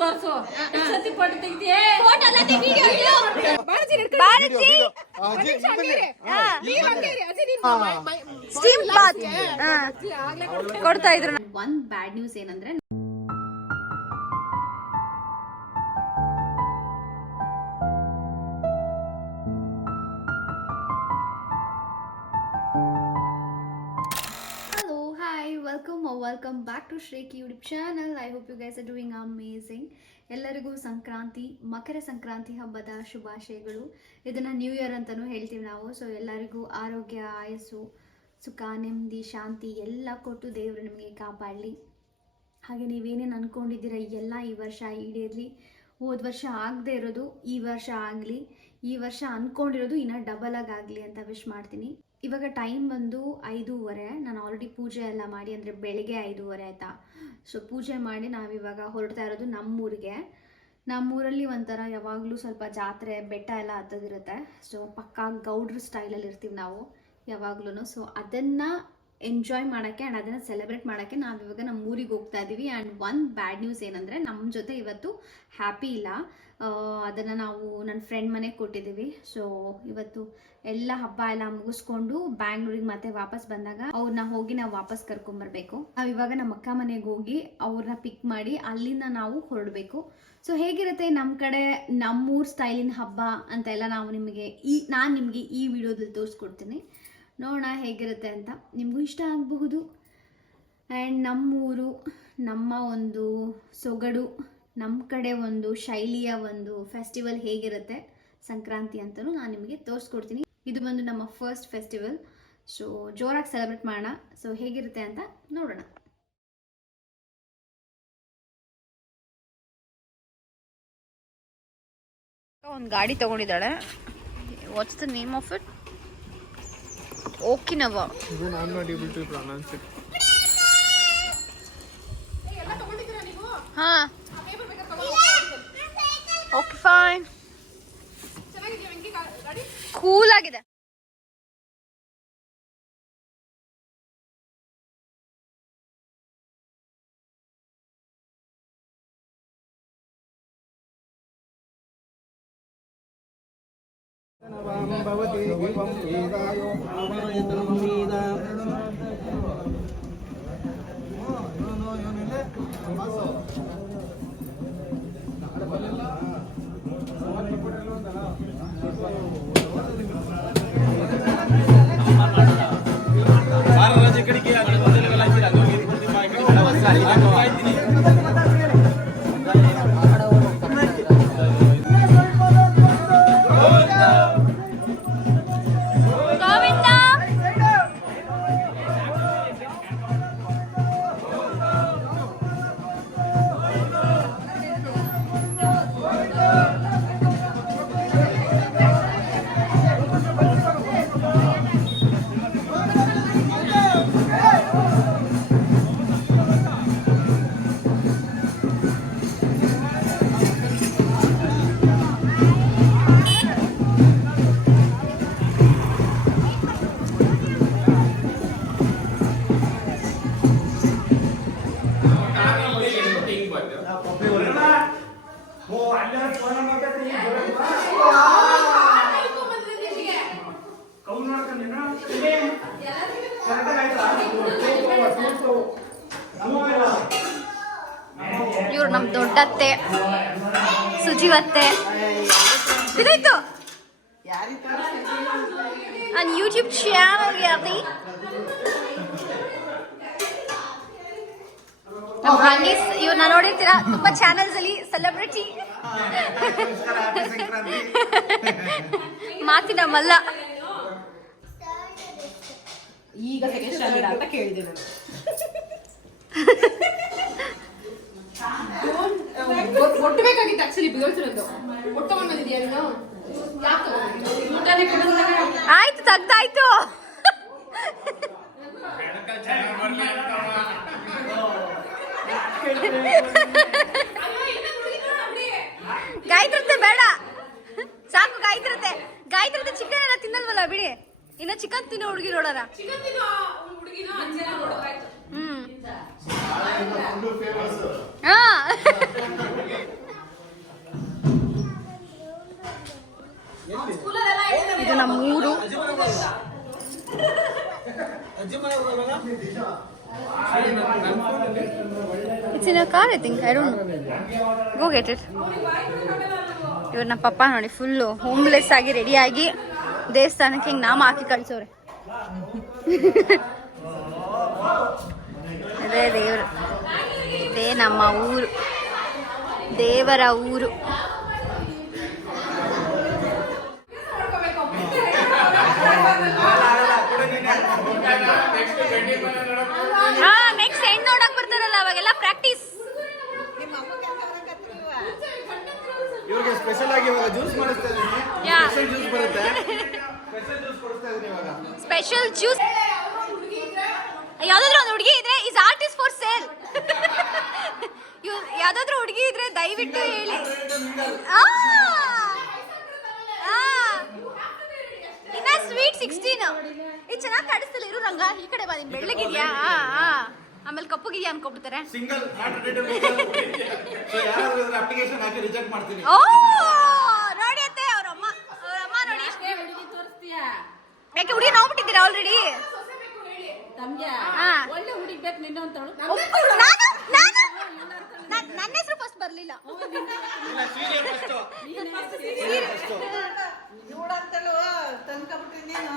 ತೋರ್ಸು ಸತಿ photo ತೆಗಿತೀಯೇ photo ಅಲ್ಲ ವಿಡಿಯೋ ಸ್ಟೀಮ್ ಬಾತ್ ಕೊಡ್ತಾ ಇದ್ರು. ಒಂದ್ ಬ್ಯಾಡ್ ನ್ಯೂಸ್ ಏನಂದ್ರೆ welcome back to Shrek YouTube channel. I hope you guys are doing amazing. ಎಲ್ಲರಿಗೂ ಸಂಕ್ರಾಂತಿ ಮಕರ ಸಂಕ್ರಾಂತಿ ಹಬ್ಬದ ಶುಭಾಶಯಗಳು. ಇದನ್ನ ನ್ಯೂ ಇಯರ್ ಅಂತಾನೂ ಹೇಳ್ತೀವಿ ನಾವು. ಸೊ ಎಲ್ಲರಿಗೂ ಆರೋಗ್ಯ ಆಯಸ್ಸು ಸುಖ ನೆಮ್ಮದಿ ಶಾಂತಿ ಎಲ್ಲ ಕೊಟ್ಟು ದೇವರು ನಿಮಗೆ ಕಾಪಾಡಲಿ. ಹಾಗೆ ನೀವೇನೇನು ಅನ್ಕೊಂಡಿದ್ದೀರಾ ಎಲ್ಲ ಈ ವರ್ಷ ಈಡೇರಲಿ. ಹೋದ ವರ್ಷ ಆಗದೆ ಇರೋದು ಈ ವರ್ಷ ಆಗಲಿ. ಈ ವರ್ಷ ಅನ್ಕೊಂಡಿರೋದು ಇನ್ನೂ ಡಬಲ್ ಆಗಲಿ ಅಂತ ವಿಶ್ ಮಾಡ್ತೀನಿ. ಇವಾಗ ಟೈಮ್ ಬಂದು 5:30. ನಾನು ಆಲ್ರೆಡಿ ಪೂಜೆ ಎಲ್ಲ ಮಾಡಿ, ಅಂದರೆ ಬೆಳಗ್ಗೆ 5:30 ಆಯಿತಾ. ಸೊ ಪೂಜೆ ಮಾಡಿ ನಾವಿವಾಗ ಹೊರಡ್ತಾ ಇರೋದು ನಮ್ಮೂರಿಗೆ. ನಮ್ಮೂರಲ್ಲಿ ಒಂಥರ ಯಾವಾಗಲೂ ಸ್ವಲ್ಪ ಜಾತ್ರೆ ಬೆಟ್ಟ ಎಲ್ಲ ಹತ್ತದಿರುತ್ತೆ. ಸೊ ಪಕ್ಕಾ ಗೌಡ್ರ ಸ್ಟೈಲಲ್ಲಿ ಇರ್ತೀವಿ ನಾವು ಯಾವಾಗ್ಲೂ. ಸೊ ಅದನ್ನು ಎಂಜಾಯ್ ಮಾಡೋಕ್ಕೆ ಆ್ಯಂಡ್ ಅದನ್ನು ಸೆಲೆಬ್ರೇಟ್ ಮಾಡೋಕ್ಕೆ ನಾವಿವಾಗ ನಮ್ಮ ಊರಿಗೆ ಹೋಗ್ತಾ ಇದ್ದೀವಿ. ಆ್ಯಂಡ್ ಒಂದು ಬ್ಯಾಡ್ ನ್ಯೂಸ್ ಏನಂದರೆ ನಮ್ಮ ಜೊತೆ ಇವತ್ತು ಹ್ಯಾಪಿ ಇಲ್ಲ. ಅದನ್ನು ನಾವು ನನ್ನ ಫ್ರೆಂಡ್ ಮನೆಗೆ ಕೊಟ್ಟಿದ್ದೀವಿ. ಸೊ ಇವತ್ತು ಎಲ್ಲ ಹಬ್ಬ ಎಲ್ಲ ಮುಗಿಸ್ಕೊಂಡು ಬ್ಯಾಂಗ್ಳೂರಿಗೆ ಮತ್ತೆ ವಾಪಸ್ ಬಂದಾಗ ಅವ್ರನ್ನ ಹೋಗಿ ನಾವು ವಾಪಸ್ ಕರ್ಕೊಂಬರ್ಬೇಕು. ನಾವು ಇವಾಗ ನಮ್ಮ ಅಕ್ಕ ಮನೆಗೆ ಹೋಗಿ ಅವ್ರನ್ನ ಪಿಕ್ ಮಾಡಿ ಅಲ್ಲಿಂದ ನಾವು ಹೊರಡಬೇಕು. ಸೊ ಹೇಗಿರುತ್ತೆ ನಮ್ಮ ಕಡೆ ನಮ್ಮೂರ ಸ್ಟೈಲಿನ ಹಬ್ಬ ಅಂತೆಲ್ಲ ನಾನು ನಿಮಗೆ ಈ ವಿಡಿಯೋದಲ್ಲಿ ತೋರಿಸ್ಕೊಡ್ತೀನಿ. ನೋಡೋಣ ಹೇಗಿರುತ್ತೆ ಅಂತ. ನಿಮಗೂ ಇಷ್ಟ ಆಗಬಹುದು. ಆ್ಯಂಡ್ ನಮ್ಮೂರು, ನಮ್ಮ ಒಂದು ಸೊಗಡು, ನಮ್ಮ ಕಡೆ ಒಂದು ಶೈಲಿಯ ಒಂದು ಫೆಸ್ಟಿವಲ್ ಹೇಗಿರುತ್ತೆ ಸಂಕ್ರಾಂತಿ ಅಂತಲೂ ನಾನು ನಿಮಗೆ ತೋರಿಸ್ಕೊಡ್ತೀನಿ. ಇದು ಬಂದು ನಮ್ಮ ಫಸ್ಟ್ ಫೆಸ್ಟಿವಲ್. ಸೊ ಜೋರಾಗಿ ಸೆಲೆಬ್ರೇಟ್ ಮಾಡೋಣ. ಸೊ ಹೇಗಿರುತ್ತೆ ಅಂತ ನೋಡೋಣ. ಒಂದು ಗಾಡಿ ತಗೊಂಡಿದ್ದಾಳೆ. What's the name of it? Okinawa. Even I'm not able to pronounce it. Huh. Okay, fine. Cool ಆಗಿದೆ. ಭವತಿ ವಿವಂ ವೇದಾಯೋ ಆವರಯತಂ ವೇದಾ ಇವ್ರು ನಮ್ಮ ದೊಡ್ಡತ್ತೆ ಸುಜಿವತ್ತೆ. ಇದಾಯ್ತು ನನ್ನ ಯೂಟ್ಯೂಬ್ ಚಾನಲ್ ಯಾವ್ದು? ಹನೀಸ್. ಇವ್ರನ್ನ ನೋಡಿರ್ತೀರಾ ತುಂಬಾ ಚಾನಲ್ಸ್ ಅಲ್ಲಿ. ಸೆಲೆಬ್ರಿಟಿ ಮಾತಿನ ಮಲ್ಲ. ಈಗ ಸೆಕೆಂಡ್ ಸ್ಟ್ಯಾಂಡರ್ಡ್ ಅಂತ ಕೇಳಿದೆ ನಾನು. ಒಟ್ಟು ಬೇಕಾಗಿತ್ತು ಆಕ್ಚುಲಿ ಬಿಗೋಳ್ತಿರೋದು. ಒಟ್ಟು ಬಂದಿದ್ಯಾ ನೀನು? ಆಯ್ತು ತೆಗ್ದಾಯ್ತು. ಗಾಯತ್ರಿ ಬೇಡ ಸಾಕು. ಗಾಯತ್ರಿ ಚಿಕನ್ ಎಲ್ಲ ತಿನ್ನಲ್ವಲ್ಲ ಬಿಡಿ. ಇನ್ನ ಚಿಕನ್ ತಿನ್ನೋ ಹುಡುಗಿ ನೋಡೋಣ. ಹಾ car I think I don't go get it. ಇವ್ರ ನಮ್ಮ ಪಪ್ಪ ನೋಡಿ ಫುಲ್ಲು ಹೋಮ್ಲೆಸ್ ಆಗಿ ರೆಡಿಯಾಗಿ ದೇವಸ್ಥಾನಕ್ಕೆ ಹಿಂಗೆ ನಾಮ ಹಾಕಿ ಕಳ್ಸೋರೆ. ಅದೇ ದೇವರು, ಇದೇ ನಮ್ಮ ಊರು, ದೇವರ ಊರು. ನೆಕ್ಸ್ಟ್ ಹೆಣ್ಣು ನೋಡಕ್ ಬರ್ತಾರಲ್ಲ ಅವಾಗೆಲ್ಲ ಪ್ರಾಕ್ಟೀಸ್. ಇವ್ರಿಗೆ ಸ್ಪೆಷಲ್ ಆಗಿ ಇವಾಗ ಜ್ಯೂಸ್ ಮಾಡಿಸ್ತಾ ಇದೀನಿ. ಸ್ಪೆಷಲ್ ಜ್ಯೂಸ್ ಬರುತ್ತೆ. ಸ್ಪೆಷಲ್ ಜ್ಯೂಸ್ ಕೊಡ್ತಾ ಇದೀನಿ ಇವಾಗ. ಸ್ಪೆಷಲ್ ಜ್ಯೂಸ್ ಯಾವ್ದಾದ್ರು ಒಂದು ಹುಡುಗಿ ಇದ್ರೆ is art is for sale. ಯಾವ್ದಾದ್ರು ಹುಡುಗಿ ಇದ್ರೆ ದಯವಿಟ್ಟು ಹೇಳಿ. ಇನ್ನ ಸ್ವೀಟ್ 16 ಇದು ಚೆನ್ನಾಗಿ ಕಾಣಿಸ್ತಿಲ್ಲ. ಇರು ರಂಗ ಈ ಕಡೆ ಬಾ. ನಿನ್ ಬೆಳ್ಳಗಿದ್ಯಾ, ಆಮೇಲೆ ಕಪ್ಪಗಿದ್ಯಾ ಅನ್ಕೊಬಿಡ್ತಾರೆ. Single not related. ಸೊ ಯಾರಾದ್ರೂ ಇದರ ಅಪ್ಲಿಕೇಶನ್ ಹಾಕಿ ರಿಜೆಕ್ಟ್ ಮಾಡ್ತೀನಿ. ಓ ನೋಡಿ ಅತ್ತೆ, ಅವ್ರ ಅಮ್ಮ ನೋಡಿ ಎಷ್ಟು ಹುಡುಗಿ ತೋರಿಸ್ತೀಯಾ. ಯಾಕೆ ಹುಡುಗಿ ನೋಡ್ಬಿಟ್ಟಿದ್ದೀರಾ ಆಲ್ರೆಡಿ? ಒಳ್ಳೆ ಹುಡುಗಿ ಬೇಕು ನಿನ್ನ ಅಂತವಳು. ನನ್ನ ಹೆಸರು ಫಸ್ಟ್ ಬರ್ಲಿಲ್ಲ. ಇಲ್ಲ ಸೀರಿಯಲ್ ಫಸ್ಟ್. ನೋಡಂತಲೂ ತಂದ್ಕೊಬಿಟ್ಟಿ ನೀನು.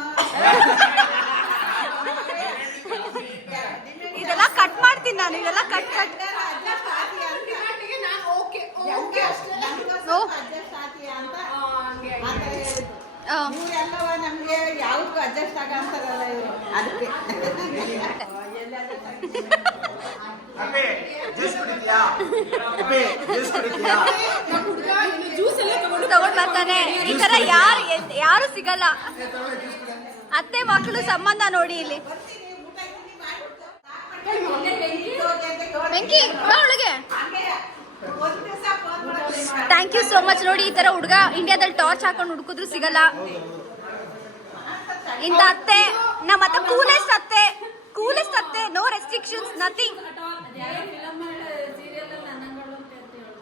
ಇದೆಲ್ಲ ಕಟ್ ಮಾಡ್ತೀನಿ ನಾನು, ಇದೆಲ್ಲ ಕಟ್ ಅಡ್ಜಸ್ಟ್ ಆತೀಯ ಅಂತ ಇವರೆಲ್ಲವ ನಮ್ಗೆ ಯಾವ್ದು ಅಡ್ಜಸ್ಟ್ ಆಗಂತಾರಲ್ಲ ಇವರು, ಅದಕ್ಕೆ ಅಪ್ಪೆ ಜ್ಯೂಸ್ ಕುಡಿತೀಯಾ? ಅಪ್ಪೆ ಜ್ಯೂಸ್ ಕುಡಿತೀಯಾ? ತಗೊಂಡ್ ಬರ್ತಾನೆ. ಈ ತರ ಯಾರು ಸಿಗಲ್ಲ. ಅತ್ತೆ ಮಕ್ಕಳು ಸಂಬಂಧ ನೋಡಿ ಇಲ್ಲಿ. ಬೆಂಕಿ ಬಾ ಒಳಗೆ. Thank you so much. ನೋಡಿ ಈ ತರ ಹುಡುಗ ಇಂಡಿಯಾದಲ್ಲಿ ಟಾರ್ಚ್ ಹಾಕೊಂಡು ಹುಡುಕಿದ್ರು ಸಿಗಲ್ಲ. ಇಂತ ಅತ್ತೆ ನಮ್ಮ ಅತ್ತೆ ಕೂಲೆಸ್ಟ್ ಅತ್ತೆ, ಕೂಲೆಸ್ಟ್ ಅತ್ತೆ. No restrictions, nothing.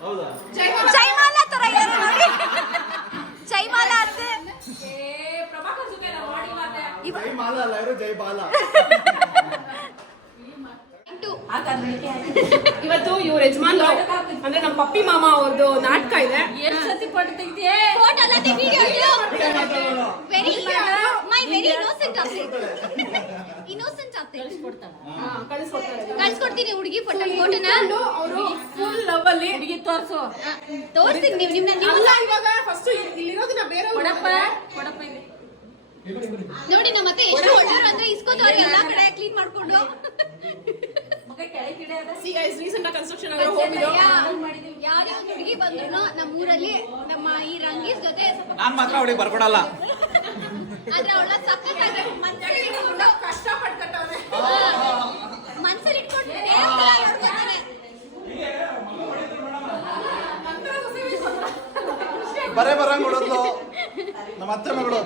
ಹೌದಾ? ಜೈಮಾಲಾ ತರ ಇದ್ದಾರೆ ನೋಡಿ. ಜೈಮಾಲಾ ಅತ್ತೆ. ಜೈ ಮಾಲಾ ಅಲ್ಲ, ಇವರು ಜೈ ಬಾಲಾ. ಇವತ್ತು ಇವ್ರ ಯಜಮಾನ್ ಅಂದ್ರೆ ನಮ್ಮ ಪಪ್ಪಿ ಮಾಮ ಅವ್ರದ್ದು ನಾಟಕ ಇದೆ. ಎಷ್ಟು ಸತಿ ಫೋಟೋ ತೆಗ್ದಿಯೇ? ಫೋಟೋ ಎಲ್ಲ ತೆಗಿಯೋದು. ವೆರಿ ಇನ್ನೋಸೆಂಟ್ ಅತ್ತೆ. ಇನ್ನೋಸೆಂಟ್ ಅತ್ತೆ. ಕಳ್ಸ್ಕೊಡ್ತೀನಿ ಹುಡುಗಿ ಫೋಟೋನ. ಅವರು ಫುಲ್ ಲವ್ ಅಲ್ಲಿ ಹುಡುಗಿ ತೋರಿಸ್ತೀನಿ. ನೀವು ಅಲ್ಲ, ಇವಾಗ ಫಸ್ಟ್ ಇಲ್ಲಿರೋದನ್ನ ಬೇರೆ ಕೊಡಪ್ಪ ಇದೆ. ನೋಡಿ ನಮ್ಮ ಅತ್ತೆ ಎಷ್ಟು ಒಳ್ಳೆಯವರು ಅಂದ್ರೆ ಇಸ್ಕೋತವ್ರೆ ಎಲ್ಲಾ ಕಡೆ ಕ್ಲೀನ್ ಮಾಡ್ಕೊಂಡು. ರೀಸೆಂಟ್ ಕನ್ಸ್ಟ್ರಕ್ಷನ್ ಆಗೋ ಹೋಮ್ ಇದು. ಯಾರೇ ಒಂದು ಹುಡುಗಿ ಬಂದ್ರು ನಮ್ಮ ಊರಲ್ಲಿ ನಮ್ಮ ಈ ರಂಗೀಸ್ ಜೊತೆ ನಾನ್ ಮಾತ್ರ ಅವಳಿಗೆ ಬರ್ಕೊಡಲ್ಲ. ಆದ್ರೆ ಅವಳ ಸಕ್ಕತ್ತಾಗಿ ಮನ್ಸಲ್ಲಿ ಇಟ್ಕೊಂಡು ಕಷ್ಟಪಟ್ಟವ್ರೆ. ಮನ್ಸಲ್ಲಿ ಇಟ್ಕೊಂಡು ನೋಡ್ಕೊತಾನೆ. ಬರೇ ಬರಂಗ್ ಕೊಡೋದು ನಮ್ಮ ಅತ್ತೆ ಮಗಳು.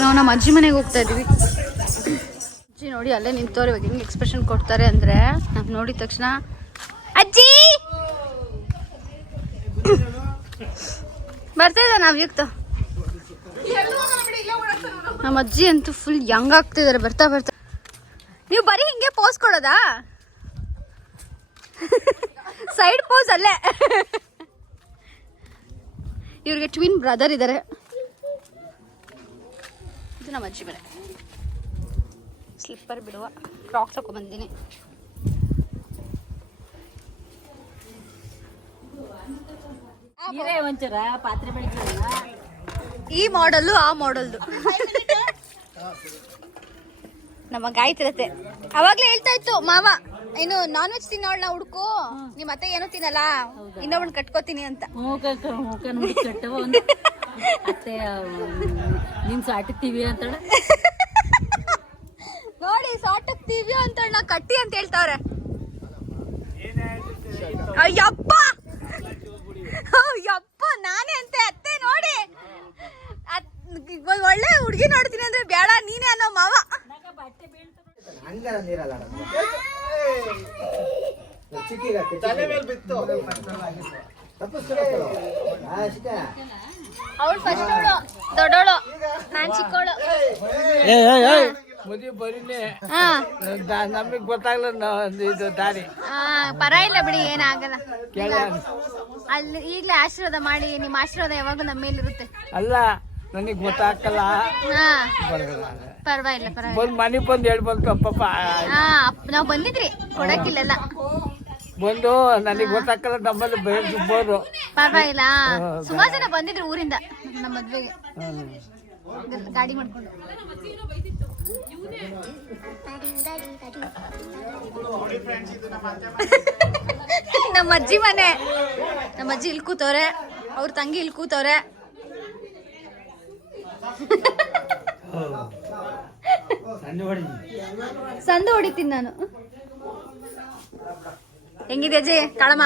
ನಾವು ನಮ್ಮ ಅಜ್ಜಿ ಮನೆಗೆ ಹೋಗ್ತಾ ಇದೀವಿ. ಅಜ್ಜಿ ನೋಡಿ ಅಲ್ಲೇ ನಿಂತವ್ರು. ಇವಾಗ ಹೆಂಗೆ ಎಕ್ಸ್ಪ್ರೆಷನ್ ಕೊಡ್ತಾರೆ ಅಂದ್ರೆ ನಾವು ನೋಡಿದ ತಕ್ಷಣ ಅಜ್ಜಿ ಬರ್ತಾ ಇದ್ದ ನಾವ್ ಯುಕ್ತ. ನಮ್ಮ ಅಜ್ಜಿ ಅಂತೂ ಫುಲ್ ಯಂಗ್ ಆಗ್ತಿದಾರೆ ಬರ್ತಾ ಬರ್ತಾ. ನೀವು ಬರೀ ಹಿಂಗೆ ಪೋಸ್ ಕೊಡೋದಾ? ಸೈಡ್ ಪೋಸ್ ಅಲ್ಲೇ. ಇವ್ರಿಗೆ ಟ್ವಿನ್ ಬ್ರದರ್ ಇದ್ದಾರೆ. ಇದು ನಮ್ಮ ಅಜ್ಜಿ ಮನೆ. ಸ್ಲಿಪ್ಪರ್ ಬಿಡುವ ಕ್ರಾಕ್ಸ್ ಹಾಕೊ ಬಂದಿನಿ. ಒಂಚೂರ ಪಾತ್ರೆ ಬೆಳಿಗ್ಗೆ ಈ ಮಾಡಲ್ಲು ಆ ಮಾಡಲ್ದು. ನಮ್ಮ ಗಾಯತ್ರಿ ಅವಾಗ್ಲೇ ಹೇಳ್ತಾ ಇತ್ತು ಮಾವ, ಇನ್ನು ನಾನ್ ವೆಜ್ ತಿನ್ನೋಳ್ನ ಹುಡ್ಕು, ನಿಮ್ ಅತ್ತೆ ಏನೋ ತಿನ್ನಲ್ಲ, ಇನ್ನೊಬ್ಬನ್ ಕಟ್ಕೋತೀನಿ ಅಂತ. ಅತ್ತೆ ನಿಮ್ ಸಾಟಿರ್ತೀವಿ ಅಂತ ನೋಡಿ, ಸಾಟಕ್ತೀವಿ ಅಂತ ನಾ ಕಟ್ಟಿ ಅಂತ ಹೇಳ್ತಾವ್ರೆ. ಅಯ್ಯಪ್ಪ ಅಯ್ಯಪ್ಪ ನಾನೇ ಅಂತೆ ಅತ್ತೆ. ನೋಡಿ ಒಳ್ಳೆ ಹುಡುಗಿ ನೋಡ್ತೀನಿ ಅಂದ್ರೆ ಬೇಡ ನೀನೇ ಅನ್ನೋ ಮಾವ. ತಲೆ ಮೇಲೆ ಬಿತ್ತು. ಅವಳು ಫಸ್ಟ್ ಅವಳು ದೊಡ್ಡೋಳು ನಾನ್ ಚಿಕ್ಕವಳು. ಮದುವೆ ಬರೀನಿ ಹಾ ನಮಗೆ ಗೊತ್ತಾಗಲ್ಲ ಇದು ದಾರಿ ಪರವಾಗಿಲ್ಲ ಬಿಡಿ, ಏನಾಗಲ್ಲ. ಕೇಳ ಅಲ್ಲಿ ಈಗ್ಲೇ ಆಶೀರ್ವಾದ ಮಾಡಿ, ನಿಮ್ಮ ಆಶೀರ್ವಾದ ಯಾವಾಗೂ ನಮ್ಮ ಮೇಲಿರುತ್ತೆ. ಅಲ್ಲ ನನಗೆ ಗೊತ್ತಾಗಲ್ಲ ಹಾ ಬರಲ್ಲ ಪರವಾಗಿಲ್ಲ ಪರವಾಗಿಲ್ಲ. ಬಂದು ಮನೆಗೆ ಬಂದು ಹೇಳ್ಬಂತು ಅಪ್ಪಪ್ಪ ಹಾ ನಾವ್ ಬಂದಿದ್ರಿ ಕೊಡಕ್ಕಿಲ್ಲ. ಬಂದು ನನಗೆ ಗೊತ್ತಾಗಲ್ಲ ನಮ್ಮಲ್ಲಿ ಬೇರ್ಬೋದು ಪರವಾಗಿಲ್ಲ. ಸುಮಾರು ಜನ ಬಂದಿದ್ರು ಊರಿಂದ ನಮ್ಮ ಮದ್ವೆಗೆ ಗಾಡಿ ಮಾಡ್ಕೊಂಡು. ನಮ್ಮ ಅಜ್ಜಿ ಮನೆ, ನಮ್ಮ ಅಜ್ಜಿ ಇಲ್ಲಿ ಕೂತವ್ರೆ, ಅವ್ರ ತಂಗಿ ಇಲ್ಲಿ ಕೂತವ್ರೆ. ಸಂದು ಹೊಡಿತೀನಿ ನಾನು. ಹೆಂಗಿದೆ ಅಜ್ಜಿ ಕಾಳಮ್ಮ?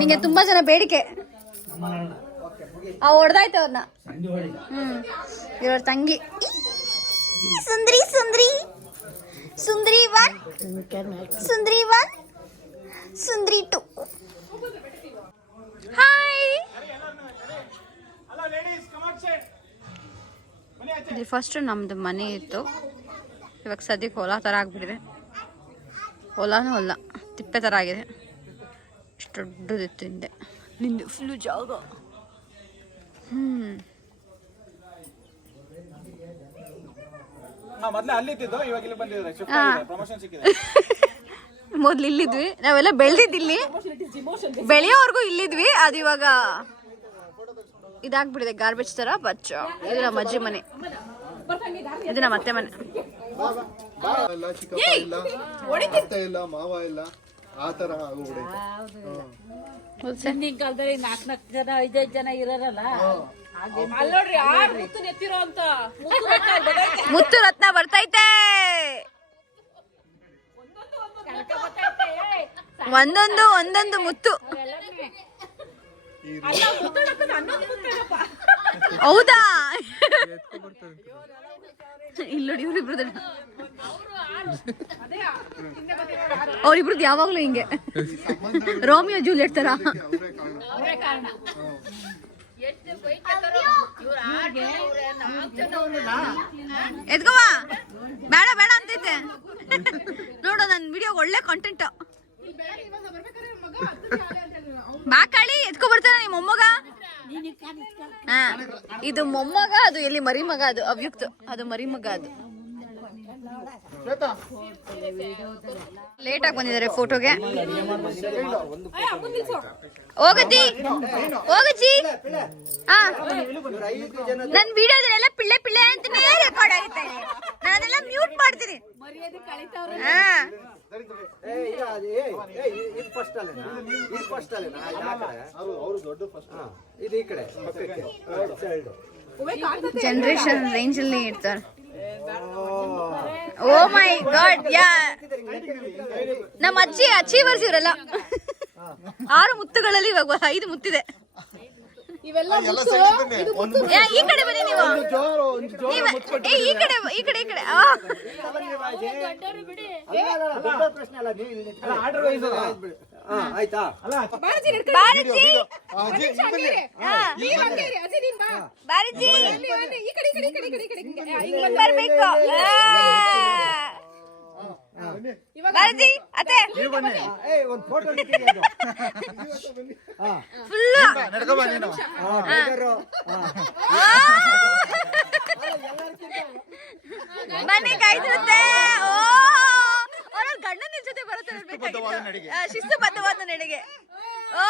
ನಿಂಗೆ ತುಂಬಾ ಜನ ಬೇಡಿಕೆ. ಹೊಡೆದಾಯ್ತು ಅವ್ರನ್ನ. ಇವ್ರ ತಂಗಿ ಸುಂದ್ರಿ ಸುಂದ್ರಿ ಸುಂದ್ರಿ 1 ಸುಂದ್ರಿ 1 ಸುಂದ್ರಿ 2. ಹಾಯ್. ಇದು ಫಸ್ಟ್ ನಮ್ದು ಮನೆ ಇತ್ತು, ಇವಾಗ ಸದ್ಯಕ್ಕೆ ಹೊಲ ಥರ ಆಗ್ಬಿಟ್ಟಿದೆ. ಹೊಲನೂ ಹೊಲ ತಿಪ್ಪೆ ಥರ ಆಗಿದೆ. ಇಷ್ಟು ದೊಡ್ಡದಿತ್ತು ಹಿಂದೆ, ನಿಂದು ಫುಲ್ಲು ಜಾಗ. ಮೊದಲೇ ಅಲ್ಲಿದ್ದು ಇವಾಗ ಇಲ್ಲಿ ಬಂದಿದ್ದಾರೆ, ಪ್ರಮೋಷನ್ ಸಿಕ್ಕಿದೆ. ಮೊದ್ಲು ಇಲ್ಲಿದ್ವಿ ನಾವೆಲ್ಲ, ಬೆಳೆದಿದ್ದಿಲ್ಲಿ, ಬೆಳೆಯೋವರೆಗೂ ಇಲ್ಲಿದ್ವಿ. ಅದು ಇವಾಗ ಇದಾಗ್ಬಿಟ್ಟಿದೆ ಗಾರ್ಬೇಜ್ ತರ. ಬಚ್ಚ ಇದು ನಮ್ಮ ಅಜ್ಜಿ ಮನೆ, ಇದು ನಮ್ಮ ಅತ್ತೆ ಮನೆ. ಚಿಕ್ಕಪ್ಪ ಇಲ್ಲ, ಅತ್ತೆ ಇಲ್ಲ, ಮಾವ ಇಲ್ಲ, ಆ ತರ ಹಿಂದಿನ ಕಾಲದಲ್ಲಿ 4 ಜನ 5 ಜನ ಇರೋರಲ್ಲ. ಅಲ್ಲೋಡ್ರಿ ಆರ್ ಮುತ್ತು ನೆತ್ತಿರೋ ಅಂತ ಮುತ್ತು ರತ್ನ ಬರ್ತೈತೆ, ಒಂದೊಂದು ಮುತ್ತು. ಹೌದಾ? ಇಲ್ಲೋಡಿ ಇವ್ರಿಬ್ರದ್ದು, ಅವ್ರಿಬ್ರದ್ದು ಯಾವಾಗ್ಲೂ ಹಿಂಗೆ ರೋಮಿಯೋ ಜೂಲಿಯಟ್ ತರ. ಎದ್ಕವ ಬೇಡ ಬೇಡ ಅಂತೈತೆ ನೋಡು, ನನ್ನ ವಿಡಿಯೋ ಒಳ್ಳೆ ಕಂಟೆಂಟ್. ಬಾ ಕಾಳಿ, ಎತ್ಕೊ ಬರ್ತಾನೆ ನಿಮ್ಮ ಮೊಮ್ಮಗ. ಹಾ ಇದು ಮೊಮ್ಮಗ, ಅದು ಎಲ್ಲಿ ಮರಿ ಮಗ, ಅದು ಅವ್ಯಕ್ತ, ಅದು ಮರಿ ಮಗ. ಅದು ಲೇಟ್ ಆಗಿ ಬಂದಿದ್ದಾರೆ ಫೋಟೋಗೆ. ಹೋಗತಿ ಹೋಗಚ್ಚಿ. ಹಾ ನನ್ ವಿಡಿಯೋದಲ್ಲೆಲ್ಲ ಪಿಳ್ಳೆ ಪಿಳ್ಳೆ ಅಂತಾನೆ ರೆಕಾರ್ಡ್ ಆಗುತ್ತೆ, ನಾನೆಲ್ಲ ಮ್ಯೂಟ್ ಮಾಡ್ತೀನಿ. ಹಾ ಜನರೇಷನ್ ರೇಂಜ್ ಅಲ್ಲಿ ಇರ್ತಾರೆ. ಓ ಮೈ ಗಾಡ್, ಯಾ ನಮ್ಮ ಅಜ್ಜಿ ಅಚೀವರ್ಸ್ ಇವರೆಲ್ಲ. 6 ಮುತ್ತುಗಳಲ್ಲಿ ಇವಾಗ 5 ಮುತ್ತಿದೆ. ಇವೆಲ್ಲ ಈ ಕಡೆ ಬನ್ನಿ ನೀವು, ಈ ಕಡೆ ಈ ಕಡೆ ಈ ಕಡೆ. ಬಾರಜಿ ಬರ್ಬೇಕು. ಬಾರಜಿ ಅತ್ತೆ ಫುಲ್ ಮನೆ ಕಾಯ್ತಿರುತ್ತೆ. ಓ ಅವ್ರ ಗಂಡನ ಜೊತೆ ಬರುತ್ತೆ, ಶಿಸ್ತುಬದ್ಧವಾದ ನಡಿಗೆ. ಓ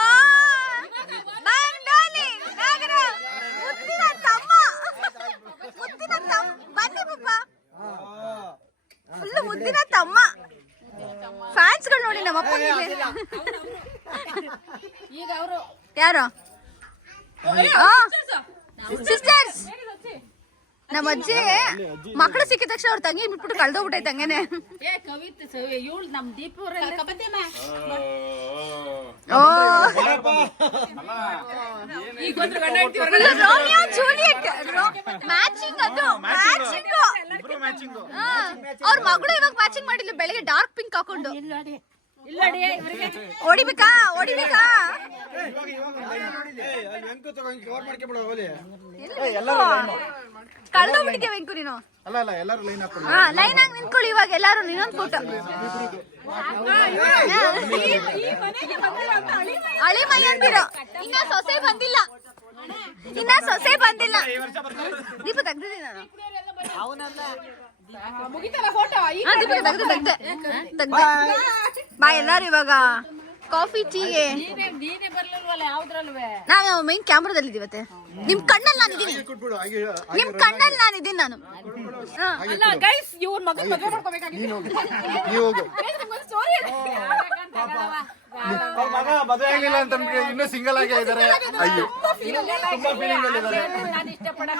ನಾಗರ ಮುತ್ತಿನ ತಮ್ಮ, ಮುತ್ತಿನ ತಮ್ಮ, ಬನ್ನಿ ಪಪ್ಪ, ಫುಲ್ ಮುದ್ದಿನ ತಮ್ಮ. ಫ್ಯಾನ್ಸ್ಗಳು ನೋಡಿ ನಮ್ಮಪ್ಪ. ಈಗ ಅವರು ಯಾರು ಸಿಸ್ಟರ್ಸ್? ನಮ್ಮ ಅಜ್ಜಿ ಮಕ್ಕಳು ಸಿಕ್ಕಿದ ತಕ್ಷಣ ಅವ್ರ ತಂಗಿ ಬಿಟ್ಬಿಟ್ಟು ಕಳ್ದೋಗ್ಬಿಟ್ಟೈತೆ ಹಂಗೇನೆ. ಇವಳು ನಮ್ ದೀಪೂರ ರೋಮಿಯೋ ಜೂಲಿಯಟ್ ಮ್ಯಾಚಿಂಗ್, ಅದು ಮ್ಯಾಚಿಂಗ್. ಅವ್ರ ಮಗಳು ಇವಾಗ ಮ್ಯಾಚಿಂಗ್ ಮಾಡಿಲ್ಲ, ಬೆಳಿಗ್ಗೆ ಡಾರ್ಕ್ ಪಿಂಕ್ ಹಾಕೊಂಡು. ಹೊಡಿಬೇಕಾ ಹೊಡಿಬೇಕಾ ಕಳ್ದೋಗ್ಬಿಟ್ಟಿದ್ಯಾ ವೆಂಕು ನೀನು. ಅಲ್ಲ ಅಲ್ಲ ಎಲ್ಲರೂ ಲೈನ್ ಹಾಕೊಂಡು ಹಾ ಲೈನ್ ಆಗಿ ನಿಂತ್ಕೊಳ್ಳಿ ಇವಾಗ ಎಲ್ಲಾರು ಇನ್ನೊಂದು ಫೋಟೋ. ಅಳಿ ಮೈ ಅಂತಿರೋ ಇನ್ನ ಸೊಸೆ ಬಂದಿಲ್ಲ, ಇನ್ನ ಸೊಸೆ ಬಂದಿಲ್ಲ. ದೀಪ ತೆಗ್ದಿದ್ದೀನಿ ನಾನು. ಮುಗಿತಲ್ಲ ಫೋಟೋ ದೀಪ ತೆಗ್ದೆ ಬಾ ಎಲ್ಲಾರು ಇವಾಗ ಕಾಫಿ ಟೀಗೆ. ನಾವು ಮೈನ್ ಕ್ಯಾಮ್ರಾದಲ್ಲಿ ಇದೀವತ್ತೆ. ನಿಮ್ ಕಣ್ಣಲ್ಲಿ ನಾನಿದ್ದೀನಿ, ಕೊಟ್ಬಿಡು ಹಾಗೆ ನಿಮ್ ಕಣ್ಣಲ್ಲಿ ನಾನಿದ್ದೀನಿ ನಾನು. ಅಲ್ಲ ಗೈಸ್ ಇವ್ರ ಮಗನ್ ಮದುವೆ ಮಾಡ್ಕೋಬೇಕಾಗಿತ್ತು. ನೀವು ಹೋಗು ಸ್ಟೋರಿ ಅವ್ರ ಮಗ ಮದುವೆ ಆಗಿಲ್ಲ ಅಂತ ಇನ್ನೂ ಸಿಂಗಲ್ ಆಗೇ ಇದಾರೆ. ಅಯ್ಯೋ ತುಂಬಾ ಫೀಲಿಂಗ್ ಅಲ್ಲಿ ಇದಾರೆ.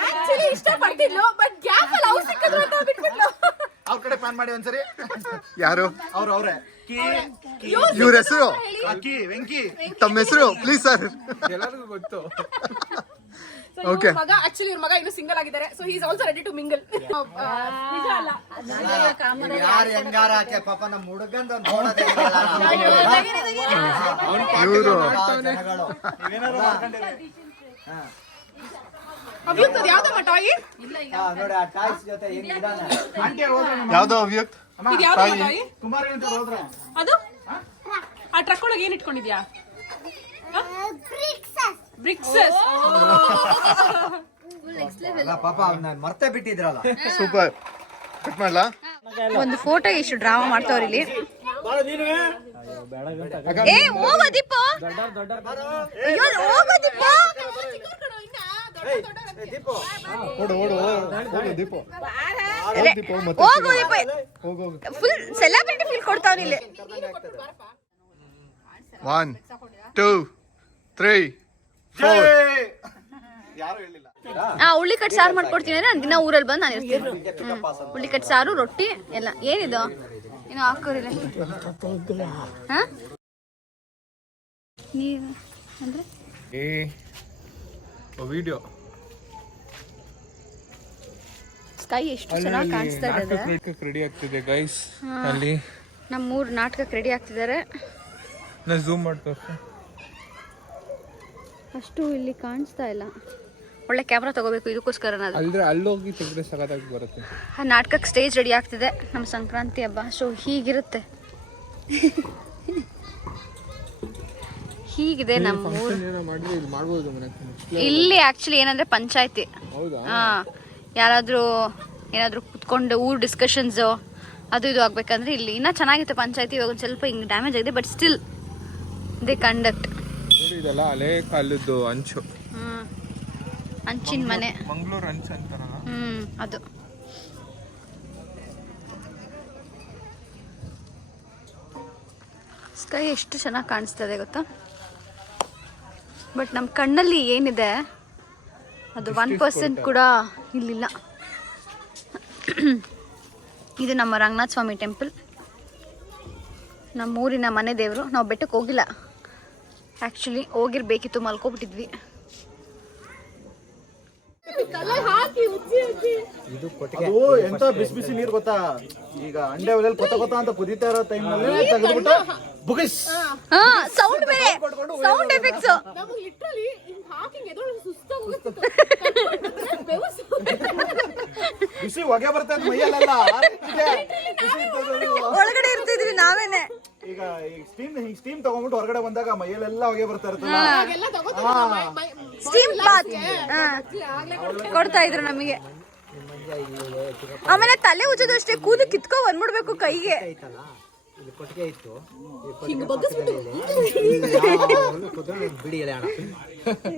ಆಕ್ಚುಲಿ ಇಷ್ಟಪಡ್ತಿದ್ಲು ಬಟ್ ಗ್ಯಾಪ್ ಅಲ್ಲಿ ಅವ್ರು ಸಿಕ್ಕಿದ್ರು ಅಂತ ಬಿಟ್ಬಿಟ್ಲು. ಅವ್ರ ಕಡೆ ಪ್ಲಾನ್ ಮಾಡಿ ಒಂದ್ಸರಿ. ಯಾರು ಅವ್ರೇ ಇವ್ರ ಹೆಸರು ಅಕ್ಕಿ ವೆಂಕಿ ತಮ್ಮ ಹೆಸರು ಪ್ಲೀಸ್ ಸರ್. ಎಲ್ಲರಿಗೂ ಗೊತ್ತು. Okay. ಮಗ ಆಕ್ಚುಲಿ ಇವ್ರ ಮಗ ಇನ್ನು ಸಿಂಗಲ್ ಆಗಿದ್ದಾರೆ. So he is also ready to mingle. ನಿಜ ಅಲ್ಲ ಯಾರು ಹೆಂಗಾರ ಹಾಕಿ ಪಾಪ ನಮ್ಮ ಹುಡುಗಂದ ನೋಡೋದೇ ಇವರು ಅಭಿಯುಕ್ತದ ಯಾವ್ದಮ್ಮ ಟಾಯ್? ನೋಡಿ ಆ ಟಾಯ್ಸ್ ಜೊತೆ ಹೆಂಗಿದಾನೆ. ಆಂಟಿ ಅವ್ರು ಹೋದ್ರು ನಿಮ್ಮ ಯಾವ್ದೋ ಅವ್ಯಕ್ತ ಇದು ಯಾವ್ದು ಟಾಯ್? ಕುಮಾರಿ ಅಂತ ಹೋದ್ರ. ಅದು ಆ ಟ್ರಕ್ ಒಳಗೆ ಏನ್ ಇಟ್ಕೊಂಡಿದ್ಯಾ? ಬ್ರಿಕ್ಸಸ್. ಅಲ್ಲ ಪಾಪ ಅವ್ನ ಮರ್ತೇ ಬಿಟ್ಟಿದ್ರಲ್ಲ. ಸೂಪರ್. ಕಟ್ ಮಾಡ್ಲಾ? ಒಂದು ಫೋಟೋ ಎಷ್ಟು ಡ್ರಾಮಾ ಮಾಡ್ತಾವ್ರಿ ಇಲ್ಲಿ. ಏ ಹೋಗೋ ದೀಪ, ಅಯ್ಯೋ ಹೋಗೋ ದೀಪ. ಓಡು ಓಡು ಹೋಗು ದೀಪು ದೀಪು ಮತ್ತೆ ಹೋಗೋ ದೀಪ. ಹೋಗು. ಫುಲ್ ಸೆಲೆಬ್ರಿಟಿ ಫೀಲ್ ಕೊಡ್ತಾವ್ನಿ ಇಲ್ಲಿ. 1 2 3 4 ಯಾರು ಹೇಳಿಲ್ಲ. ಉಳ್ಳಿ ಕಟ್ ಸಾರು ಮಾಡ್ಕೊಡ್ತೀನಿ ಅಂದ್ರೆ ದಿನ ಊರಲ್ಲಿ ಬಂದು ನಾನು ಇರ್ತೀನಿ. ಉಳ್ಳಿ ಕಟ್ ಸಾರು ರೊಟ್ಟಿ ಎಲ್ಲ. ಏನಿದು ಏನು ಹಾಕೋರಿಲ್ಲ ನೀವು ಅಂದ್ರೆ ವಿಡಿಯೋ ಸ್ಕೈ ಎಷ್ಟು ಚೆನ್ನಾಗಿ ಕಾಣಿಸ್ತಾ ಇದೆ. ರೆಡಿ ಆಗ್ತಿದೆ ಗೈಸ್. ಅಲ್ಲಿ ನಮ್ಮೂರು ನಾಟಕಕ್ಕೆ ರೆಡಿ ಆಗ್ತಿದ್ದಾರೆ. ನಾ ಝೂಮ್ ಮಾಡ್ತಾ ಅಷ್ಟು ಇಲ್ಲಿ ಕಾಣಿಸ್ತಾ ಇಲ್ಲ. ಒಳ್ಳೆ ಕ್ಯಾಮ್ರಾ ತಗೋಬೇಕು ಇದಕ್ಕೋಸ್ಕರ. ಅಲ್ದ್ರೆ ಅಲ್ಲೋಗಿ ತೆಗೆದ್ರೆ ಸಖತ್ತಾಗಿ ಬರುತ್ತೆ. ಆ ನಾಟಕಕ್ಕೆ ಸ್ಟೇಜ್ ರೆಡಿ ಆಗ್ತಿದೆ. ನಮ್ಮ ಸಂಕ್ರಾಂತಿ ಹಬ್ಬ ಸೊ ಹೀಗಿರುತ್ತೆ. ಹೀಗಿದೆ ನಮ್ಮ ಊರು. ಮಾಡಿದ್ರೆ ಇಲ್ಲಿ ಮಾಡ್ಬೋದು ಮನೆ. ಇಲ್ಲಿ ಆಕ್ಚುಲಿ ಏನಂದ್ರೆ ಪಂಚಾಯತಿ. ಹೌದಾ? ಯಾರಾದ್ರೂ ಏನಾದ್ರು ಕುತ್ಕೊಂಡು ಊರ್ ಡಿಸ್ಕಷನ್ಸ್ ಅದು ಇದು ಆಗ್ಬೇಕಂದ್ರೆ ಇಲ್ಲಿ ಇನ್ನ ಚೆನ್ನಾಗಿತ್ತು ಪಂಚಾಯತಿ. ಇವಾಗ ಒಂದು ಸ್ವಲ್ಪ ಹಿಂಗ್ ಡ್ಯಾಮೇಜ್ ಆಗಿದೆ ಬಟ್ ಸ್ಟಿಲ್ ದೇ ಕಂಡಕ್ಟ್. ನೋಡಿ ಇದೆಲ್ಲ ಹಳೆ ಕಾಲದ್ದು ಅಂಚು. ಅಂಚಿನ ಮನೆ, ಮಂಗಳೂರು ಅಂಚು ಅಂತಾರಲ್ಲ. ಅದು ಸ್ಕೈ ಎಷ್ಟು ಚೆನ್ನಾಗಿ ಕಾಣಿಸ್ತದೆ ಗೊತ್ತಾ. ಬಟ್ ನಮ್ಮ ಕಣ್ಣಲ್ಲಿ ಏನಿದೆ ಅದು 1% ಕೂಡ ಇಲ್ಲಿಲ್ಲ. ಇದು ನಮ್ಮ ರಂಗನಾಥ ಸ್ವಾಮಿ ಟೆಂಪಲ್, ನಮ್ಮ ಊರಿನ ಮನೆ ದೇವರು. ನಾವು ಬೆಟ್ಟಕ್ಕೆ ಹೋಗಿಲ್ಲ ಆ್ಯಕ್ಚುಲಿ, ಹೋಗಿರ್ಬೇಕಿತ್ತು, ಮಲ್ಕೊಬಿಟ್ಟಿದ್ವಿ. ಅದು ಎಂತ ಬಿಸಿ ಬಿಸಿ ನೀರು ಗೊತ್ತಾ. ಈಗ ಅಂಡೆ ಒಲೆಯಲ್ಲಿ ಕೊತ್ತ ಅಂತ ಕುದೀತಾ ಇರೋ ಟೈಮ್ ನಲ್ಲಿ ತೆಗೆದ್ಬಿಟ್ಟು ಬುಗಿಸ್ ಸೌಂಡ್ ಬೇರೆ, ಸೌಂಡ್ ಎಫೆಕ್ಟ್ಸ್. ನಮಗೆ ಲಿಟರಲಿ ಹಾಕಿಂಗ್ ಎದೊಳಗೆ ಸುಸ್ತಾಗೋಗಿತ್ತು. ಬಿಸಿ ಹೊಗೆ ಬರ್ತಾ ಇತ್ತು ಮೈಯಲ್ಲೆಲ್ಲ. ಒಳಗಡೆ ಇರ್ತಿದ್ವಿ ನಾವೇನೆ. ಈಗ ಸ್ಟೀಮ್ ತಗೊಂಡ್ಬಿಟ್ಟು ಹೊರಗಡೆ ಬಂದಾಗ ಮೈಯಲ್ಲೆಲ್ಲ ಹೊಗೆ ಬರ್ತಾ ಇರ್ತಲ್ಲ. ಎಲ್ಲ ತಗೋತಾರೆ ಸ್ಟೀಮ್ ಬಾತ್ ಕೊಡ್ತಾ ಇದ್ರು ನಮಗೆ. ಆಮೇಲೆ ತಲೆ ಉಜ್ಜೋದು ಅಷ್ಟೇ, ಕೂದಲು ಕಿತ್ಕೊ ಬಂದ್ಬಿಡ್ಬೇಕು ಕೈಗೆ. ಇಲ್ಲಿ ಕೊಟ್ಟಿಗೆ ಇತ್ತು ಬಿಡಿ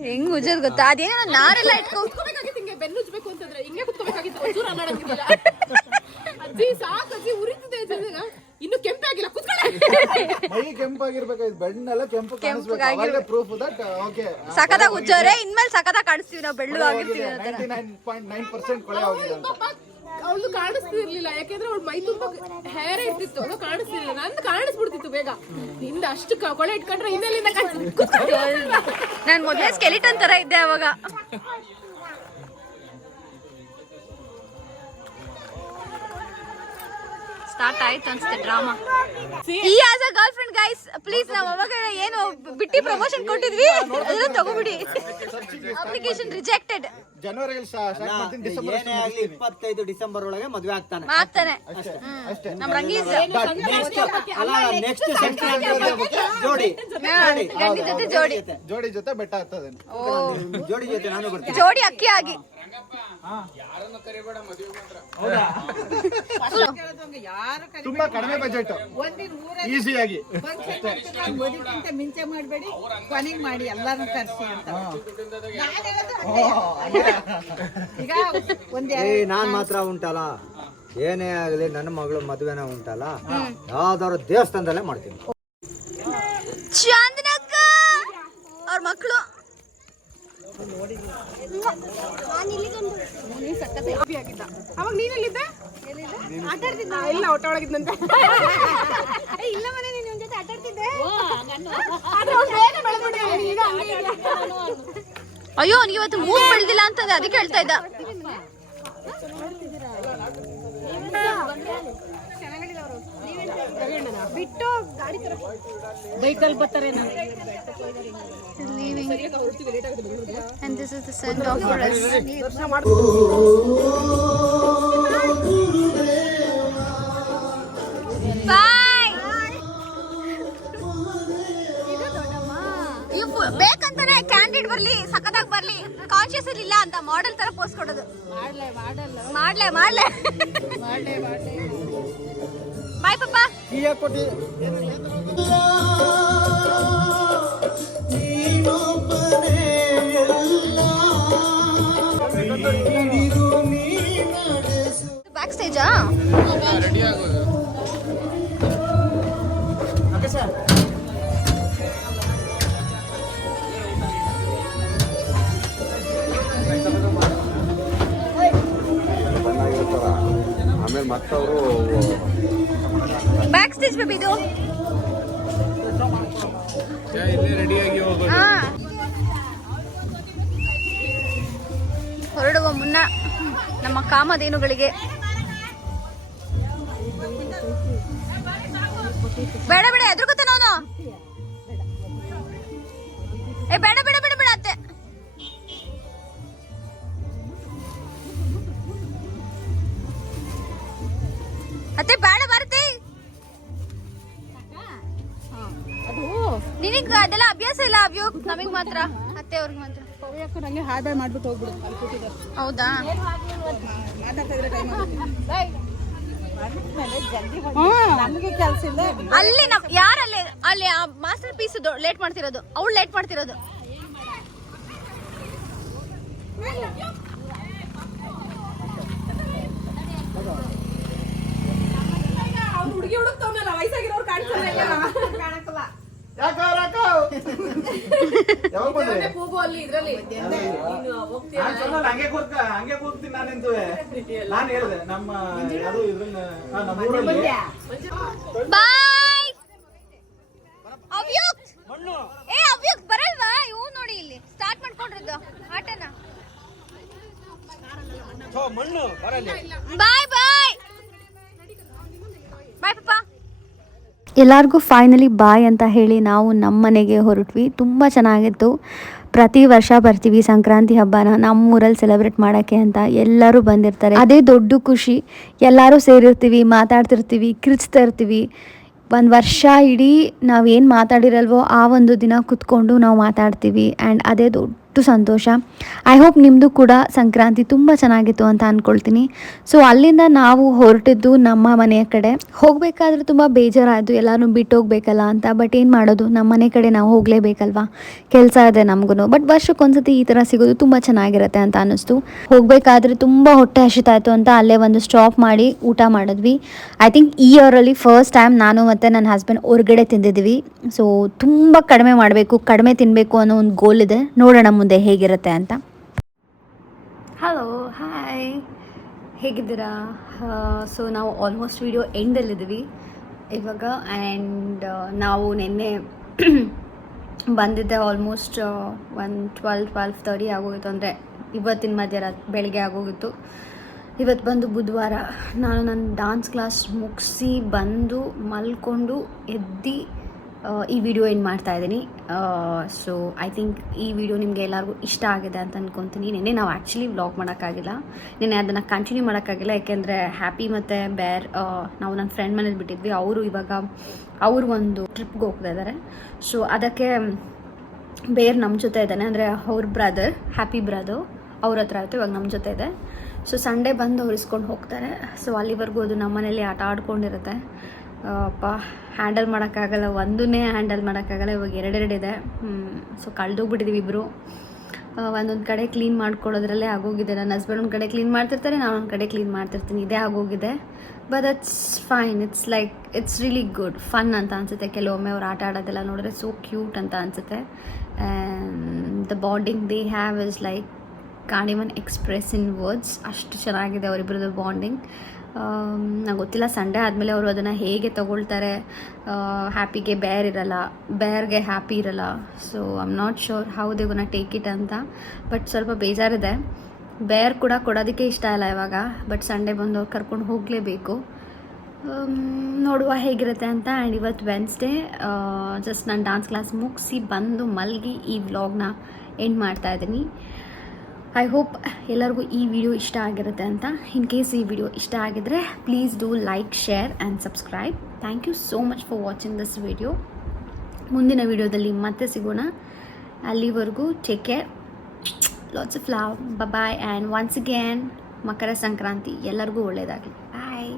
ಹೆಂಗ್ ಉಜ್ಜೋದು ಗೊತ್ತಾ, ಅದೇನೋ ನಾರೆಲ್ಲ ಕುತ್ಕೋಬೇಕಾಗಿತ್ತು. ಹಿಂಗೆ ಬೆನ್ನು ಉಜ್ಬೇಕು ಅಂತಂದ್ರೆ ಹಿಂಗೆ ಕುತ್ಕೋಬೇಕಾಗಿತ್ತು. ಒಂಚೂರು ಅನ್ನಾಡಂಗಿಲ್ಲ. ಅಜ್ಜಿ ಸಾಕು, ಅಜ್ಜಿ ಉರಿತಿದೆ. ಇನ್ನು ಕೆಂಪೆ ಆಗಿಲ್ಲ, ಮೈ ಕೆಂಪಾಗಿರ್ಬೇಕಾಯ್ತು, ಬೆಣ್ಣೆಲ್ಲ ಕೆಂಪು ಪ್ರೂಫ್ ದಟ್ ಓಕೆ. ಸಖತ್ತಾಗಿ ಉಜ್ಜೋರೆ, ಇನ್ಮೇಲೆ ಸಖತ್ತಾಗಿ ಕಾಣಿಸ್ತೀವಿ ನಾವು, ಬೆಳ್ಳು ಆಗಿರ್ತೀವಿ. 99.9% ಕೊಳೆ ಹೋಗಿದೆ ಅಂತ. ಅವಳು ಕಾಣಿಸ್ತಿರ್ಲಿಲ್ಲ, ಯಾಕೆಂದ್ರೆ ಅವಳು ಮೈ ತುಂಬಾ ಹೇರ್ ಇರ್ತಿತ್ತು, ಅವಳು ಕಾಣಿಸ್ತಿರ್ಲಿಲ್ಲ. ನಂದು ಕಾಣಿಸ್ಬಿಡ್ತಿತ್ತು ಬೇಗ. ನಿಂದ ಅಷ್ಟು ಕೊಳೆ ಇಟ್ಕೊಂಡ್ರೆ ಹಿಂದೆಲ್ಲಿಂದ ನಾನು ಮೊದಲೇ ಸ್ಕೆಲಿಟನ್ ತರ ಇದ್ದೆ ಅವಾಗ. ಸ್ಟಾರ್ಟ್ ಆಯ್ತು ಅನ್ಸುತ್ತೆ ಡ್ರಾಮಾ. ಈ as a girl friend guys please ನಾವು ಅವಾಗ ಏನು ಬಿಟ್ಟಿ ಪ್ರಮೋಷನ್ ಕೊಟ್ಟಿದ್ವಿ ಅದನ್ನ ತಗೋಬಿಡಿ. Application rejected. ಜನವರಿಯಲ್ಲಿ ಸ್ಟಾರ್ಟ್ ಮಾಡ್ತೀನಿ, ಡಿಸೆಂಬರ್ 25 ಡಿಸೆಂಬರ್ ಒಳಗೆ ಮದುವೆ ಆಗ್ತಾನೆ. ಆಗ್ತಾನೆ ಅಷ್ಟೇ. ನಮ್ ರಂಗೀಸ್ ನೆಕ್ಸ್ಟ್ ಸಂಕ್ರಾಂತಿ ಜೋಡಿ ಗಂಡಿ ಜೊತೆ ಜೋಡಿ, ಜೋಡಿ ಜೊತೆ ಬೆಟ್ಟ ಹತ್ತದ. ಜೋಡಿ ಜೊತೆ ನಾನು ಬರ್ತೀನಿ. ಜೋಡಿ ಅಕ್ಕಿ ಆಗಿ ತುಂಬಾ ಕಡಿಮೆ ಬಜೆಟ್, ಈಸಿಯಾಗಿ. ಮದುವೆಗಿಂತ ಮುಂಚೆ ಮಾಡಬೇಡಿ, ಕೊನೆಗೆ ಮಾಡಿ ಎಲ್ಲಾನು ಕರ್ಸಿ ಅಂತ. ಈಗ ನಾನ್ ಮಾತ್ರ ಉಂಟಲ್ಲ, ಏನೇ ಆಗಲಿ ನನ್ನ ಮಗಳು ಮದುವೆನ ಉಂಟಲ್ಲ ಯಾವ್ದಾದ್ರು ದೇವಸ್ಥಾನದಲ್ಲೇ ಮಾಡ್ತೀನಿ. ಚಂದನಕ್ಕ ಅವ್ರ ಮಕ್ಕಳು ಅವಾಗ ನೀನೆಲ್ಲಿದ್ದೆ? ಇಲ್ಲ, ಊಟ ಒಳಗಿದ್ದಂತೆ. ಇಲ್ಲ ಮನೆ ನಿನ್ ಜೊತೆ ಆಟ ಆಡ್ತಿದ್ದೆ. ಅಯ್ಯೋ ಅವ್ನಿಗೆ ಇವತ್ತು ಮೂಗ್ ಬೆಳ್ದಿಲ್ಲ ಅಂತಂದ್ರೆ ಅದಕ್ಕೆ ಹೇಳ್ತಾ ಇದ್ದ. ಬಿಟ್ಟು ಗಾಡಿ ಬೈಕಲ್ಲಿ ಬರ್ತಾರೆ. And this is the send off for us. Bye. ಬೇಕಂತಾನೆ ಕ್ಯಾಂಡಿಡ್ ಬರ್ಲಿ, ಸಖತ್ತಾಗಿ ಬರ್ಲಿ, ಕಾನ್ಶಿಯಸ್ ಇಲ್ಲ ಅಂತ ಮಾಡೆಲ್ ತರ ಪೋಸ್ಟ್ ಕೊಡೋದು. ಮಾಡ್ಲೆ ಬಾಯ್ ಪಪ್ಪ. ಬ್ಯಾಕ್ ಸ್ಟೇಜಾ? ರೆಡಿ ಆಗೋದು. ಆಮೇಲೆ ಮತ್ತವರು ಬ್ಯಾಕ್ ಸ್ಟೇಜ್ ಬೇಬಿ ಇದು. ಇಲ್ಲೇ ರೆಡಿಯಾಗಿ ಹೋಗೋದು. ಹೊರಡುವ ಮುನ್ನ ನಮ್ಮ ಕಾಮಧೇನುಗಳಿಗೆ ಬೇಡ ಎದುರುಗುತ್ತೆ ನಾನು. ಬೇಡ ಅತ್ತೆ. ಅತ್ತೆ ಬೇಡ ಬರುತ್ತೆ. ನಿನಗ್ ಅದೆಲ್ಲ ಅಭ್ಯಾಸ ಇಲ್ಲ ಅಭ್ಯೋ, ನಮಗ್ ಮಾತ್ರ, ಅತ್ತೆ ಅವ್ರಿಗೆ ಮಾತ್ರ. ನಂಗೆ ಹಾಯ್ ಬಾಯ್ ಮಾಡ್ಬಿಟ್ಟು ಹೋಗ್ಬಿಡು. ಹೌದಾ? ನಮಗೆ ಕೆಲಸ ಇಲ್ಲ. ಅಲ್ಲಿ ಯಾರಲ್ಲಿ ಅಲ್ಲಿ ಮಾಸ್ಟರ್ ಪೀಸ್ ಲೇಟ್ ಮಾಡ್ತಿರೋದು, ಅವಳು ಲೇಟ್ ಮಾಡ್ತಿರೋದು. ಹುಡುಗಿ ಹುಡುಕ್ತವನಲ್ಲ, ವಯಸ್ಸಾಗಿರೋರು ಕಾಣಿಸಲ್ಲ. ಕೂಗು ಅಲ್ಲಿ ಇದ್ರಲ್ಲಿ ಹಂಗೆ ಕೂಗ್ತೀನಿ ನಾನು ನಿಂತುವೆ. ನಾನು ಹೇಳಿದೆ ನಮ್ಮ ಅದು ನಮ್ಮೂರಲ್ಲಿ ಬಾಯ್. ಅವ್ಯುಕ್ ಬರಲ್ವಾ? ಇವು ನೋಡಿ ಇಲ್ಲಿ ಸ್ಟಾರ್ಟ್ ಮಾಡ್ಕೊಂಡಿರೋದು ಆಟನ. ಬಾಯ್ ಪಾಪ. ಎಲ್ಲರಿಗೂ ಫೈನಲಿ ಬಾಯ್ ಅಂತ ಹೇಳಿ ನಾವು ನಮ್ಮ ಮನೆಗೆ ಹೊರಟ್ವಿ. ತುಂಬ ಚೆನ್ನಾಗಿತ್ತು. ಪ್ರತಿ ವರ್ಷ ಬರ್ತೀವಿ ಸಂಕ್ರಾಂತಿ ಹಬ್ಬನ ನಮ್ಮೂರಲ್ಲಿ ಸೆಲೆಬ್ರೇಟ್ ಮಾಡೋಕ್ಕೆ ಅಂತ. ಎಲ್ಲರೂ ಬಂದಿರ್ತಾರೆ, ಅದೇ ದೊಡ್ಡ ಖುಷಿ. ಎಲ್ಲರೂ ಸೇರಿರ್ತೀವಿ, ಮಾತಾಡ್ತಿರ್ತೀವಿ, ಕಿರ್ಚ್ತಾ ಇರ್ತೀವಿ. ಒಂದು ವರ್ಷ ಇಡೀ ನಾವೇನು ಮಾತಾಡಿರಲ್ವೋ ಆ ಒಂದು ದಿನ ಕೂತ್ಕೊಂಡು ನಾವು ಮಾತಾಡ್ತೀವಿ. ಆ್ಯಂಡ್ ಅದೇ ದೊಡ್ಡ ಸಂತೋಷ. ಐ ಹೋಪ್ ನಿಮ್ಮದು ಕೂಡ ಸಂಕ್ರಾಂತಿ ತುಂಬ ಚೆನ್ನಾಗಿತ್ತು ಅಂತ ಅಂದ್ಕೊಳ್ತೀನಿ. ಸೊ ಅಲ್ಲಿಂದ ನಾವು ಹೊರಟಿದ್ದು ನಮ್ಮ ಮನೆಯ ಕಡೆ. ಹೋಗಬೇಕಾದ್ರೆ ತುಂಬ ಬೇಜಾರಾಯಿತು, ಎಲ್ಲರೂ ಬಿಟ್ಟು ಹೋಗ್ಬೇಕಲ್ಲ ಅಂತ. ಬಟ್ ಏನು ಮಾಡೋದು, ನಮ್ಮ ಮನೆ ಕಡೆ ನಾವು ಹೋಗಲೇಬೇಕಲ್ವಾ, ಕೆಲಸ ಇದೆ ನಮಗೂ. ಬಟ್ ವರ್ಷಕ್ಕೊಂದ್ಸತಿ ಈ ಥರ ಸಿಗೋದು ತುಂಬ ಚೆನ್ನಾಗಿರುತ್ತೆ ಅಂತ ಅನ್ನಿಸ್ತು. ಹೋಗಬೇಕಾದ್ರೆ ತುಂಬ ಹೊಟ್ಟೆ ಹಸಿತಾಯಿತು ಅಂತ ಅಲ್ಲೇ ಒಂದು ಸ್ಟಾಪ್ ಮಾಡಿ ಊಟ ಮಾಡಿದ್ವಿ. ಐ ಥಿಂಕ್ ಈ ಇಯರಲ್ಲಿ ಫಸ್ಟ್ ಟೈಮ್ ನಾನು ಮತ್ತು ನನ್ನ ಹಸ್ಬೆಂಡ್ ಹೊರಗಡೆ ತಿಂದಿದ್ವಿ. ಸೊ ತುಂಬ ಕಡಿಮೆ ಮಾಡಬೇಕು, ಕಡಿಮೆ ತಿನ್ನಬೇಕು ಅನ್ನೋ ಒಂದು ಗೋಲ್ ಇದೆ. ನೋಡೋಣ ಮುಂದೆ ಹೇಗಿರುತ್ತೆ ಅಂತ. ಹಲೋ, ಹಾಯ್, ಹೇಗಿದ್ದೀರಾ? ಸೊ ನಾವು ಆಲ್ಮೋಸ್ಟ್ ವಿಡಿಯೋ ಎಂಡಲ್ಲಿದ್ದೀವಿ ಇವಾಗ. ಆ್ಯಂಡ್ ನಾವು ನಿನ್ನೆ ಬಂದಿದ್ದೆ ಆಲ್ಮೋಸ್ಟ್ 12:30 ಆಗೋಗಿತ್ತು. ಅಂದರೆ ಇವತ್ತಿನ ಬೆಳಗ್ಗೆ ಆಗೋಗಿತ್ತು. ಇವತ್ತು ಬಂದು ಬುಧವಾರ. ನಾನು ನನ್ನ ಡಾನ್ಸ್ ಕ್ಲಾಸ್ ಮುಗಿಸಿ ಬಂದು ಮಲ್ಕೊಂಡು ಎದ್ದು ಈ ವಿಡಿಯೋ ಏನು ಮಾಡ್ತಾಯಿದ್ದೀನಿ. ಸೊ ಐ ಥಿಂಕ್ ಈ ವಿಡಿಯೋ ನಿಮಗೆ ಎಲ್ಲರಿಗೂ ಇಷ್ಟ ಆಗಿದೆ ಅಂತ ಅಂದ್ಕೊತೀನಿ. ನಿನ್ನೆ ನಾವು ಆ್ಯಕ್ಚುಲಿ ವ್ಲಾಗ್ ಮಾಡೋಕ್ಕಾಗಿಲ್ಲ, ನಿನ್ನೆ ಅದನ್ನು ಕಂಟಿನ್ಯೂ ಮಾಡೋಕ್ಕಾಗಿಲ್ಲ. ಯಾಕೆಂದರೆ ಹ್ಯಾಪಿ ಮತ್ತು ಬೇರ್ ನಾವು ನನ್ನ ಫ್ರೆಂಡ್ ಮನೇಲಿ ಬಿಟ್ಟಿದ್ವಿ. ಅವರು ಇವಾಗ ಅವರು ಒಂದು ಟ್ರಿಪ್ಗೆ ಹೋಗ್ತಾ ಇದ್ದಾರೆ. ಸೊ ಅದಕ್ಕೆ ಬೇರ್ ನಮ್ಮ ಜೊತೆ ಇದ್ದಾನೆ, ಅಂದರೆ ಅವ್ರ ಬ್ರದರ್, ಹ್ಯಾಪಿ ಬ್ರದರ್ ಅವ್ರ ಹತ್ರ ಆಯಿತು, ಇವಾಗ ನಮ್ಮ ಜೊತೆ ಇದೆ. ಸೊ ಸಂಡೇ ಬಂದು ಅವ್ರು ಇಸ್ಕೊಂಡು ಹೋಗ್ತಾರೆ. ಸೊ ಅಲ್ಲಿವರೆಗೂ ಅದು ನಮ್ಮ ಮನೇಲಿ ಆಟ ಆಡ್ಕೊಂಡಿರುತ್ತೆ. ಹ್ಯಾಂಡಲ್ ಮಾಡೋಕ್ಕಾಗಲ್ಲ, ಒಂದನ್ನೇ ಹ್ಯಾಂಡಲ್ ಮಾಡೋಕ್ಕಾಗಲ್ಲ. ಇವಾಗ ಎರಡೆರಡಿದೆ. ಸೊ ಕಳೆದೋಗ್ಬಿಟ್ಟಿದ್ದೀವಿ ಇಬ್ಬರು. ಒಂದೊಂದು ಕಡೆ ಕ್ಲೀನ್ ಮಾಡ್ಕೊಳ್ಳೋದ್ರಲ್ಲೇ ಆಗೋಗಿದೆ. ನನ್ನ ಹಸ್ಬೆಂಡ್ ಒಂದು ಕಡೆ ಕ್ಲೀನ್ ಮಾಡ್ತಿರ್ತಾರೆ, ನಾನು ಒಂದು ಕಡೆ ಕ್ಲೀನ್ ಮಾಡ್ತಿರ್ತೀನಿ. ಇದೇ ಆಗೋಗಿದೆ. But it's fine. It's really good, fun ಅಂತ ಅನಿಸುತ್ತೆ. ಕೆಲವೊಮ್ಮೆ ಅವ್ರು ಆಟ ಆಡೋದೆಲ್ಲ ನೋಡಿದ್ರೆ ಸೋ ಕ್ಯೂಟ್ ಅಂತ ಅನಿಸುತ್ತೆ. And the bonding they have is like can't even express in words. ಅಷ್ಟು ಚೆನ್ನಾಗಿದೆ ಅವರಿಬ್ಬರದ್ದು ಬಾಂಡಿಂಗ್. ನಂಗೆ ಗೊತ್ತಿಲ್ಲ ಸಂಡೇ ಆದಮೇಲೆ ಅವರು ಅದನ್ನು ಹೇಗೆ ತಗೊಳ್ತಾರೆ. ಹ್ಯಾಪಿಗೆ ಬೇರ್ ಇರಲ್ಲ, ಬೇರ್ಗೆ ಹ್ಯಾಪಿ ಇರಲ್ಲ. So I am not sure how they ಗೋನ take it ಅಂತ. ಬಟ್ ಸ್ವಲ್ಪ ಬೇಜಾರಿದೆ. ಬೇರ್ ಕೂಡ ಕೊಡೋದಕ್ಕೆ ಇಷ್ಟ ಇಲ್ಲ ಇವಾಗ. ಬಟ್ ಸಂಡೇ ಬಂದು ಅವ್ರು ಕರ್ಕೊಂಡು ಹೋಗಲೇಬೇಕು. ನೋಡುವ ಹೇಗಿರುತ್ತೆ ಅಂತ. ಆ್ಯಂಡ್ ಇವತ್ತು ವೆನ್ಸ್ಡೇ. ಜಸ್ಟ್ ನಾನು ಡಾನ್ಸ್ ಕ್ಲಾಸ್ ಮುಗಿಸಿ ಬಂದು ಮಲಗಿ ಈ ವ್ಲಾಗ್ನ ಎಂಡ್ ಮಾಡ್ತಾಯಿದ್ದೀನಿ. ಐ ಹೋಪ್ ಎಲ್ಲರಿಗೂ ಈ ವಿಡಿಯೋ ಇಷ್ಟ ಆಗಿರುತ್ತೆ ಅಂತ. ಇನ್ ಕೇಸ್ ಈ ವಿಡಿಯೋ ಇಷ್ಟ ಆಗಿದ್ರೆ please do like, share and subscribe. Thank you so much for watching this video. ಮುಂದಿನ ವಿಡಿಯೋದಲ್ಲಿ ಮತ್ತೆ ಸಿಗೋಣ. ಅಲ್ಲಿವರೆಗೂ take care, lots of love, bye. And once again Makara Sankranti ಎಲ್ಲರಿಗೂ ಒಳ್ಳೆಯದಾಗಲಿ. ಬಾಯ್.